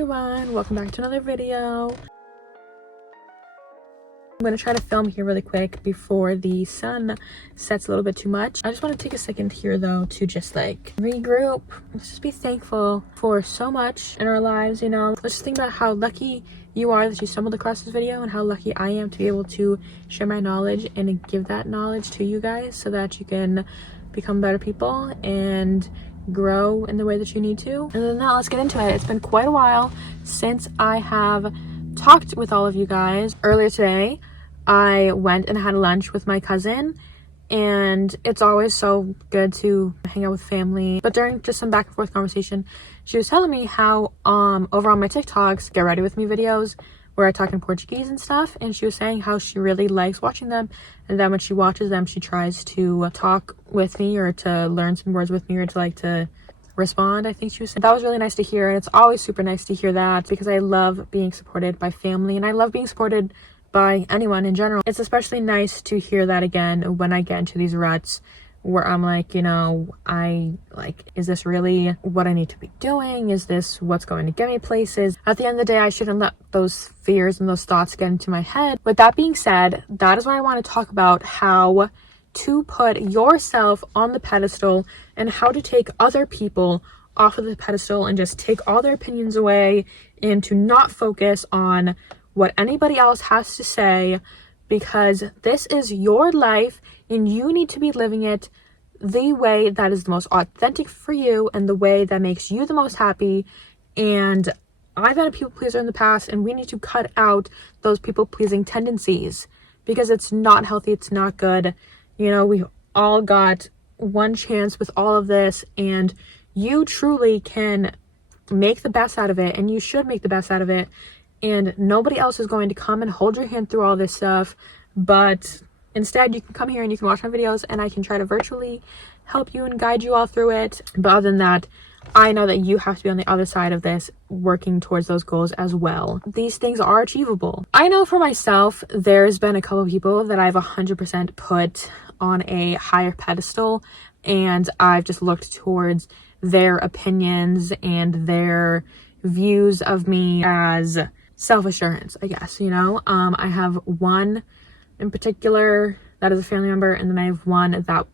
everyone, welcome back to another video. I'm going to try to film here really quick before the sun sets a little bit too much. I just want to take a second here though to just like regroup. Let's just be thankful for so much in our lives, you know. Let's just think about how lucky you are that you stumbled across this video and how lucky I am to be able to share my knowledge and give that knowledge to you guys so that you can become better people and grow in the way that you need to. And then now let's get into it. It's been quite a while since I have talked with all of you guys. Earlier today I went and had lunch with my cousin, and it's always so good to hang out with family. But during just some back and forth conversation, she was telling me how over on my TikToks, Get Ready With Me videos, where I talk in Portuguese and stuff, and she was saying how she really likes watching them, and then when she watches them she tries to talk with me or to learn some words with me or to respond, I think she was saying. That was really nice to hear, and it's always super nice to hear that because I love being supported by family and I love being supported by anyone in general. It's especially nice to hear that again when I get into these ruts where I'm like, you know, is this really what I need to be doing? Is this what's going to get me places? At the end of the day, I shouldn't let those fears and those thoughts get into my head. With that being said, that is why I want to talk about how to put yourself on the pedestal and how to take other people off of the pedestal and just take all their opinions away and to not focus on what anybody else has to say, because this is your life and you need to be living it the way that is the most authentic for you and the way that makes you the most happy. And I've been a people pleaser in the past, and we need to cut out those people pleasing tendencies because it's not healthy, it's not good. You know, we all got one chance with all of this, and you truly can make the best out of it, and you should make the best out of it. And nobody else is going to come and hold your hand through all this stuff, but instead you can come here and you can watch my videos and I can try to virtually help you and guide you all through it. But other than that, I know that you have to be on the other side of this, working towards those goals as well. These things are achievable. I know for myself, there's been a couple of people that I've 100% put on a higher pedestal, and I've just looked towards their opinions and their views of me as self-assurance, I guess, you know. I have one in particular that is a family member, and then I have one that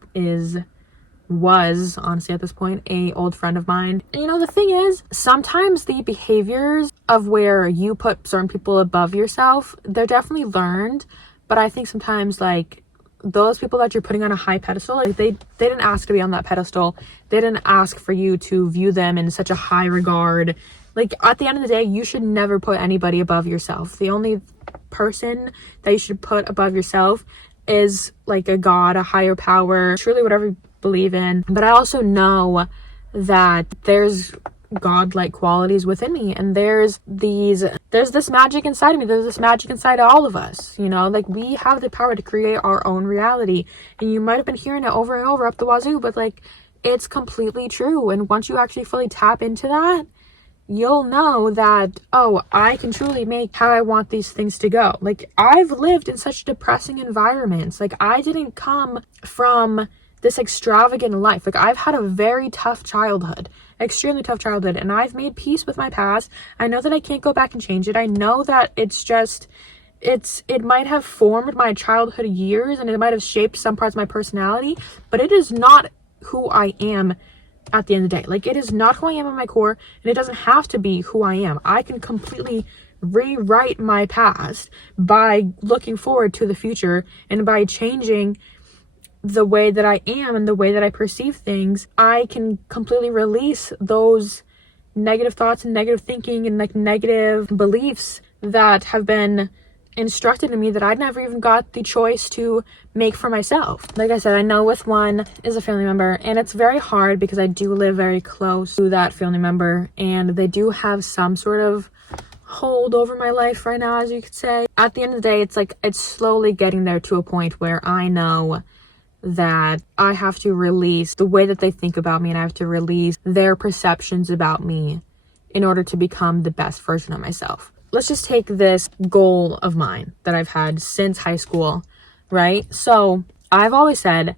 was honestly at this point a old friend of mine. And you know, the thing is, sometimes the behaviors of where you put certain people above yourself, they're definitely learned, but I think sometimes like those people that you're putting on a high pedestal, like they didn't ask to be on that pedestal. They didn't ask for you to view them in such a high regard. Like, at the end of the day, you should never put anybody above yourself. The only person that you should put above yourself is like a god, a higher power, truly whatever you believe in. But I also know that there's godlike qualities within me, and there's this magic inside of me. There's this magic inside of all of us, you know. Like, we have the power to create our own reality, and you might have been hearing it over and over up the wazoo, but like, it's completely true. And once you actually fully tap into that, you'll know that, oh, I can truly make how I want these things to go. Like, I've lived in such depressing environments. Like, I didn't come from this extravagant life. Like, I've had a very tough childhood, extremely tough childhood, and I've made peace with my past. I know that I can't go back and change it. I know that it might have formed my childhood years and it might have shaped some parts of my personality, but it is not who I am at the end of the day. Like, it is not who I am at my core, and it doesn't have to be who I am. I can completely rewrite my past by looking forward to the future, and by changing the way that I am and the way that I perceive things. I can completely release those negative thoughts and negative thinking and like negative beliefs that have been instructed in me that I never even got the choice to make for myself. Like I said, I know with one is a family member, and it's very hard because I do live very close to that family member, and they do have some sort of hold over my life right now, as you could say. At the end of the day, it's like it's slowly getting there to a point where I know that I have to release the way that they think about me, and I have to release their perceptions about me in order to become the best version of myself. Let's just take this goal of mine that I've had since high school, right? So I've always said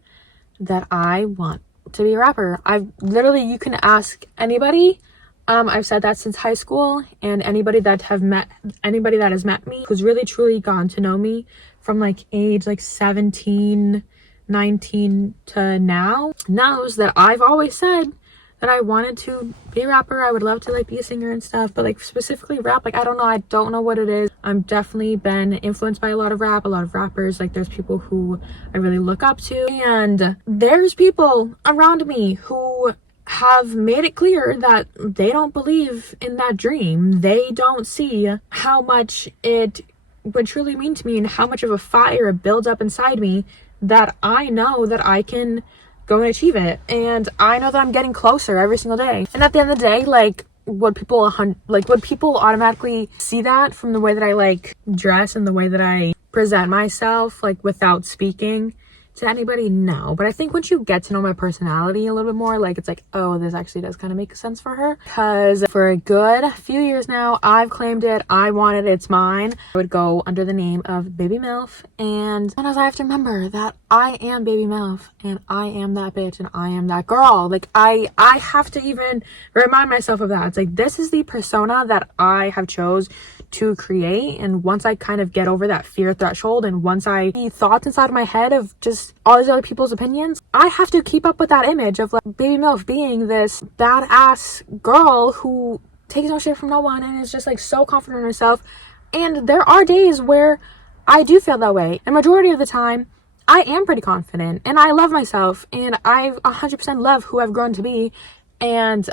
that I want to be a rapper. You can ask anybody. I've said that since high school, and anybody that has met me, who's really truly gotten to know me from like age like 17, 19 to now, knows that I've always said that I wanted to be a rapper. I would love to like be a singer and stuff, but like specifically rap, like I don't know what it is. I'm definitely been influenced by a lot of rappers. Like there's people who I really look up to, and there's people around me who have made it clear that they don't believe in that dream. They don't see how much it would truly mean to me and how much of a fire builds up inside me that I know that I can go and achieve it. And I know that I'm getting closer every single day. And at the end of the day, like, would people automatically see that from the way that I like dress and the way that I present myself, like without speaking to anybody? No. But I think once you get to know my personality a little bit more, like it's like, oh, this actually does kind of make sense for her. Because for a good few years now, I've claimed it. I want it. It's mine. I would go under the name of Baby MILF. And sometimes I have to remember that I am Baby MILF and I am that bitch and I am that girl. Like I have to even remind myself of that. It's like, this is the persona that I have chose to create. And once I kind of get over that fear threshold, and once I see thoughts inside my head of just all these other people's opinions, I have to keep up with that image of like Baby MILF being this badass girl who takes no shit from no one and is just like so confident in herself. And there are days where I do feel that way, and majority of the time I am pretty confident and I love myself and I 100% love who I've grown to be. And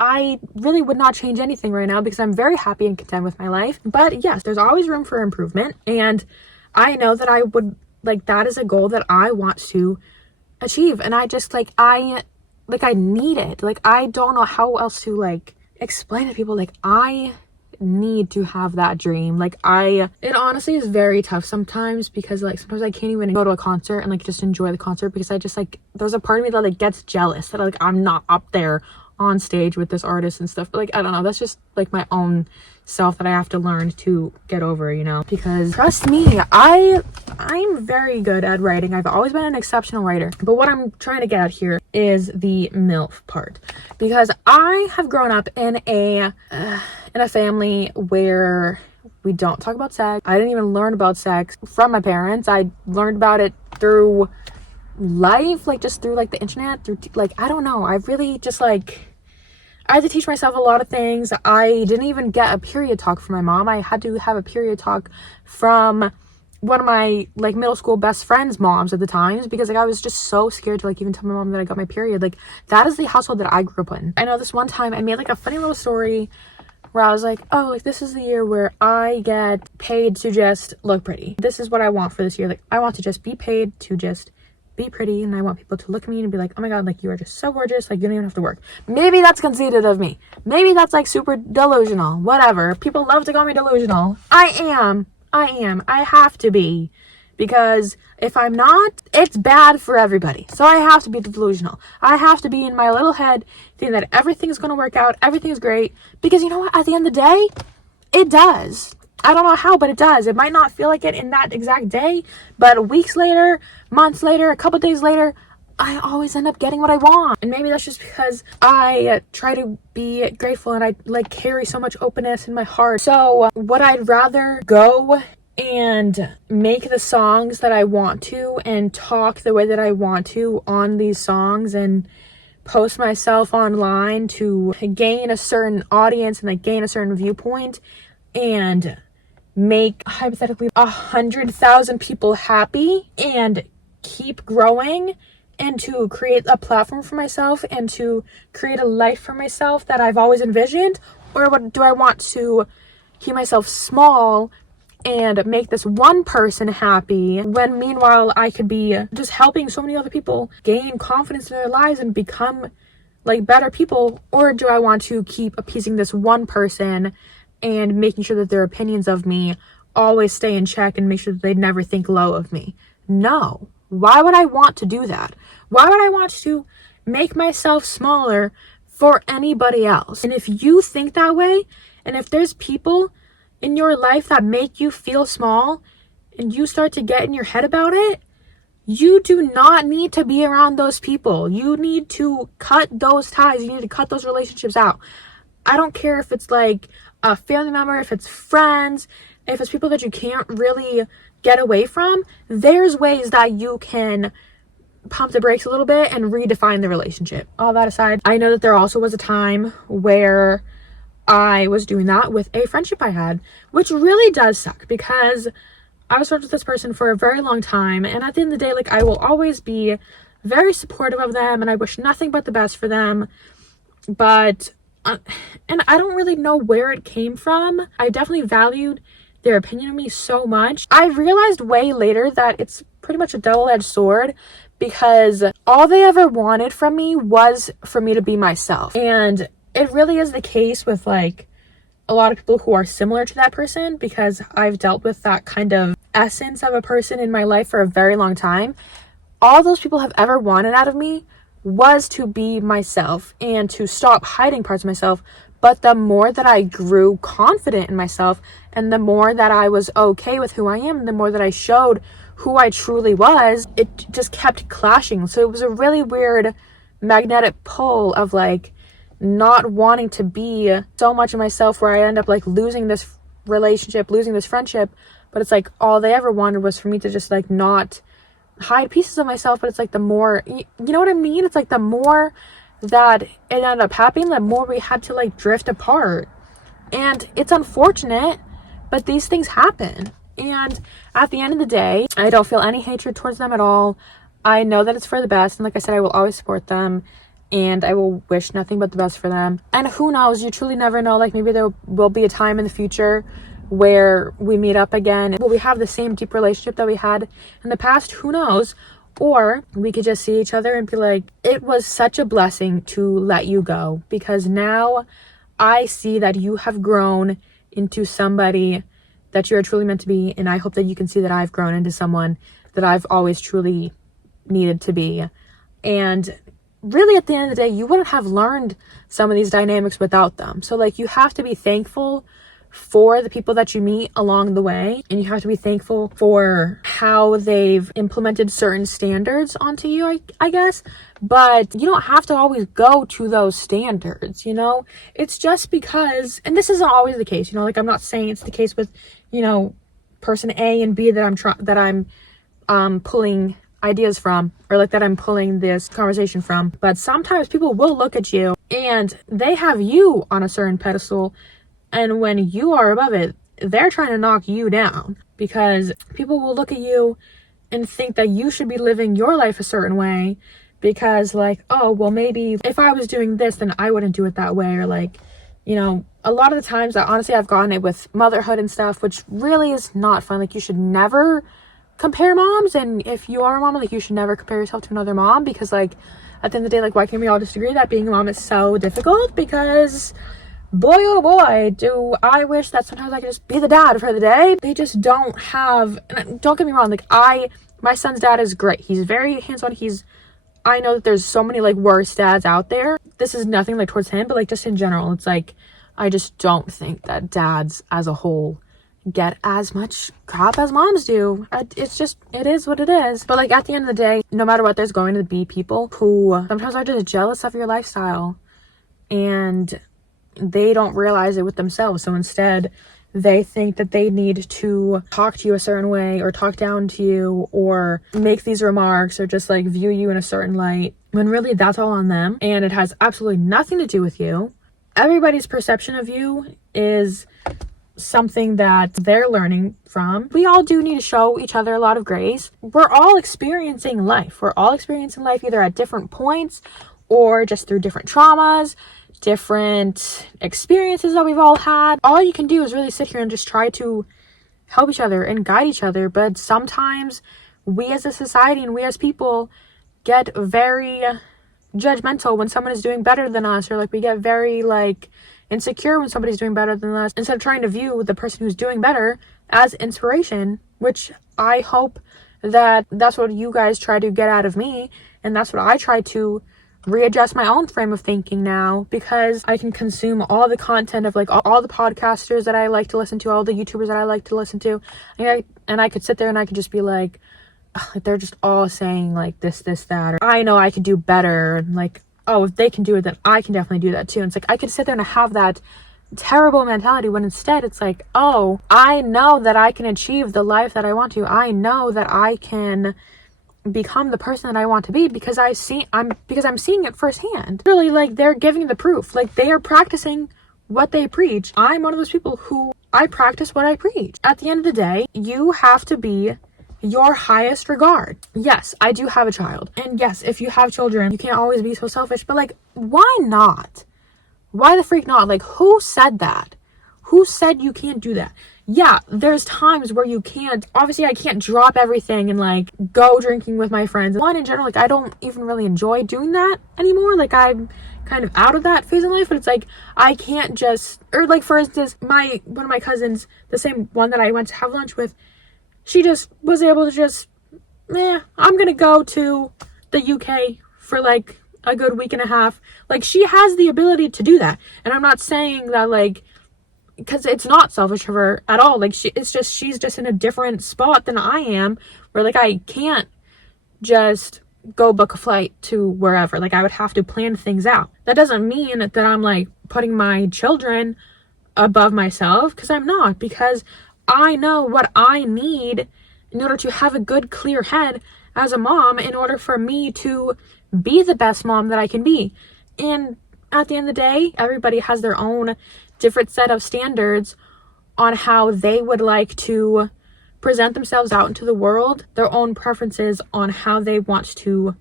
I really would not change anything right now because I'm very happy and content with my life. But yes, there's always room for improvement. And I know that I would, like, that is a goal that I want to achieve. And I just, like, I need it. Like, I don't know how else to, like, explain to people. Like, I need to have that dream. Like, it honestly is very tough sometimes because, like, sometimes I can't even go to a concert and, like, just enjoy the concert because I just, like, there's a part of me that, like, gets jealous that, like, I'm not up there on stage with this artist and stuff. But like, I don't know, that's just like my own self that I have to learn to get over, you know, because trust me, I'm very good at writing. I've always been an exceptional writer. But what I'm trying to get at here is the MILF part, because I have grown up in a family where we don't talk about sex. I didn't even learn about sex from my parents. I learned about it through life, like just through like the internet, through like, I don't know, I've really just like, I had to teach myself a lot of things. I didn't even get a period talk from my mom. I had to have a period talk from one of my like middle school best friends' moms at the times, because like I was just so scared to like even tell my mom that I got my period. Like, that is the household that I grew up in. I know this one time I made like a funny little story where I was like, oh, like this is the year where I get paid to just look pretty. This is what I want for this year. Like, I want to just be paid to just be pretty, and I want people to look at me and be like, oh my god, like you are just so gorgeous, like you don't even have to work. Maybe that's conceited of me, maybe that's like super delusional, whatever. People love to call me delusional. I have to be, because if I'm not, it's bad for everybody. So I have to be delusional. I have to be in my little head thinking that everything's gonna work out, everything's great, because you know what, at the end of the day, it does. I don't know how, but it does. It might not feel like it in that exact day, but weeks later, months later, a couple days later, I always end up getting what I want. And maybe that's just because I try to be grateful and I like carry so much openness in my heart. So would I rather go and make the songs that I want to and talk the way that I want to on these songs and post myself online to gain a certain audience and like gain a certain viewpoint and make hypothetically 100,000 people happy and keep growing, and to create a platform for myself and to create a life for myself that I've always envisioned? Or what do I want to keep myself small and make this one person happy, when meanwhile I could be just helping so many other people gain confidence in their lives and become like better people? Or do I want to keep appeasing this one person and making sure that their opinions of me always stay in check and make sure that they never think low of me? No. Why would I want to do that? Why would I want to make myself smaller for anybody else? And if you think that way, and if there's people in your life that make you feel small and you start to get in your head about it, you do not need to be around those people. You need to cut those ties. You need to cut those relationships out. I don't care if it's like a family member, if it's friends, if it's people that you can't really get away from, there's ways that you can pump the brakes a little bit and redefine the relationship. All that aside, I know that there also was a time where I was doing that with a friendship I had, which really does suck because I was friends with this person for a very long time, and at the end of the day, like, I will always be very supportive of them and I wish nothing but the best for them. But and I don't really know where it came from. I definitely valued their opinion of me so much. I realized way later that it's pretty much a double-edged sword, because all they ever wanted from me was for me to be myself. And it really is the case with like a lot of people who are similar to that person, because I've dealt with that kind of essence of a person in my life for a very long time. All those people have ever wanted out of me was to be myself and to stop hiding parts of myself. But the more that I grew confident in myself and the more that I was okay with who I am, the more that I showed who I truly was, it just kept clashing. So it was a really weird magnetic pull of like not wanting to be so much of myself, where I end up like losing this relationship, losing this friendship. But it's like all they ever wanted was for me to just like not hide pieces of myself. But it's like the more, you know what I mean? It's like the more that it ended up happening, the more we had to like drift apart. And it's unfortunate, but these things happen. And at the end of the day, I don't feel any hatred towards them at all. I know that it's for the best. And like I said, I will always support them. And I will wish nothing but the best for them. And who knows, you truly never know. Like maybe there will be a time in the future where we meet up again. Will we have the same deep relationship that we had in the past? Who knows? Or we could just see each other and be like, it was such a blessing to let you go, because now I see that you have grown into somebody that you're truly meant to be. And I hope that you can see that I've grown into someone that I've always truly needed to be. And really at the end of the day, you wouldn't have learned some of these dynamics without them. So like, you have to be thankful for the people that you meet along the way, and you have to be thankful for how they've implemented certain standards onto you, I guess. But you don't have to always go to those standards, you know? It's just because, and this isn't always the case, you know, like I'm not saying it's the case with, you know, person A and B that I'm pulling ideas from, or like that I'm pulling this conversation from. But sometimes people will look at you and they have you on a certain pedestal, and when you are above it, they're trying to knock you down, because people will look at you and think that you should be living your life a certain way, because like, oh, well, maybe if I was doing this, then I wouldn't do it that way. Or like, you know, a lot of the times that honestly I've gotten it with motherhood and stuff, which really is not fun. Like, you should never compare moms, and if you are a mom, like, you should never compare yourself to another mom, because like at the end of the day, like, why can't we all just agree that being a mom is so difficult? Because boy, oh boy, do I wish that sometimes I could just be the dad for the day. They just don't have, and don't get me wrong, like my son's dad is great. He's very hands-on. I know that there's so many like worse dads out there. This is nothing like towards him, but like just in general, it's like, I just don't think that dads as a whole get as much crap as moms do. It's just, it is what it is. But like at the end of the day, no matter what, there's going to be people who sometimes are just jealous of your lifestyle, and they don't realize it with themselves. So instead, they think that they need to talk to you a certain way, or talk down to you, or make these remarks, or just like view you in a certain light, when really that's all on them, and it has absolutely nothing to do with you. Everybody's perception of you is something that they're learning from. We all do need to show each other a lot of grace. We're all experiencing life. We're all experiencing life either at different points, or just through different traumas, different experiences that we've all had. All you can do is really sit here and just try to help each other and guide each other. But sometimes we as a society and we as people get very judgmental when someone is doing better than us, or like we get very like insecure when somebody's doing better than us, instead of trying to view the person who's doing better as inspiration, which I hope that that's what you guys try to get out of me. And that's what I try to readjust my own frame of thinking now, because I can consume all the content of like all the podcasters that I like to listen to, all the YouTubers that I like to listen to, and I could sit there and I could just be like, they're just all saying like this, that, or I know I could do better. Like, oh, if they can do it, then I can definitely do that too. And it's like, I could sit there and have that terrible mentality when instead it's like, oh, I know that I can achieve the life that I want to. I know that I can become the person that I want to be because I'm seeing it firsthand. Really, like, they're giving the proof. Like, they are practicing what they preach. I'm one of those people who I practice what I preach. At the end of the day, you have to be your highest regard. Yes, I do have a child. And yes, if you have children, you can't always be so selfish, but like, why not? Why the freak not? Like, who said that? Who said you can't do that? Yeah, there's times where you can't. Obviously, I can't drop everything and like go drinking with my friends. One, in general, like, I don't even really enjoy doing that anymore. Like, I'm kind of out of that phase in life, but it's like, I can't just, or like, for instance, one of my cousins, the same one that I went to have lunch with, she just was able to just, I'm gonna go to the UK for like a good week and a half. Like, she has the ability to do that. And I'm not saying that, like, because it's not selfish of her at all. Like, she's just in a different spot than I am, where like, I can't just go book a flight to wherever. Like, I would have to plan things out. That doesn't mean that I'm like putting my children above myself, because I'm not, because I know what I need in order to have a good, clear head as a mom, in order for me to be the best mom that I can be. And at the end of the day, everybody has their own different set of standards on how they would like to present themselves out into the world, their own preferences on how they want to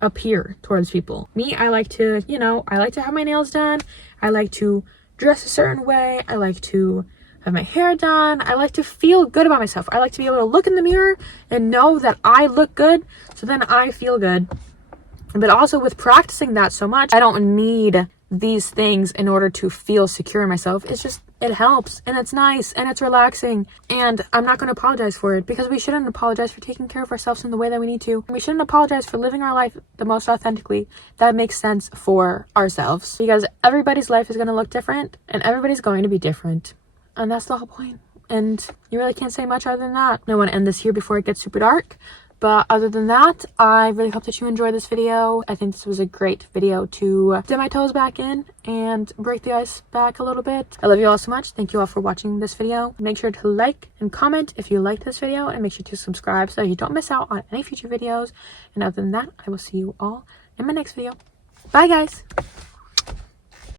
appear towards people. Me, I like to have my nails done. I like to dress a certain way. I like to have my hair done. I like to feel good about myself. I like to be able to look in the mirror and know that I look good, so then I feel good. But also, with practicing that so much, I don't need these things in order to feel secure in myself. It's just, it helps, and it's nice, and it's relaxing, and I'm not going to apologize for it, because we shouldn't apologize for taking care of ourselves in the way that we need to. We shouldn't apologize for living our life the most authentically that makes sense for ourselves, because everybody's life is going to look different, and everybody's going to be different, and that's the whole point. And you really can't say much other than that. I want to end this here before it gets super dark. But other than that, I really hope that you enjoyed this video. I think this was a great video to dip my toes back in and break the ice back a little bit. I love you all so much. Thank you all for watching this video. Make sure to like and comment if you liked this video, and make sure to subscribe so you don't miss out on any future videos. And other than that, I will see you all in my next video. Bye, guys.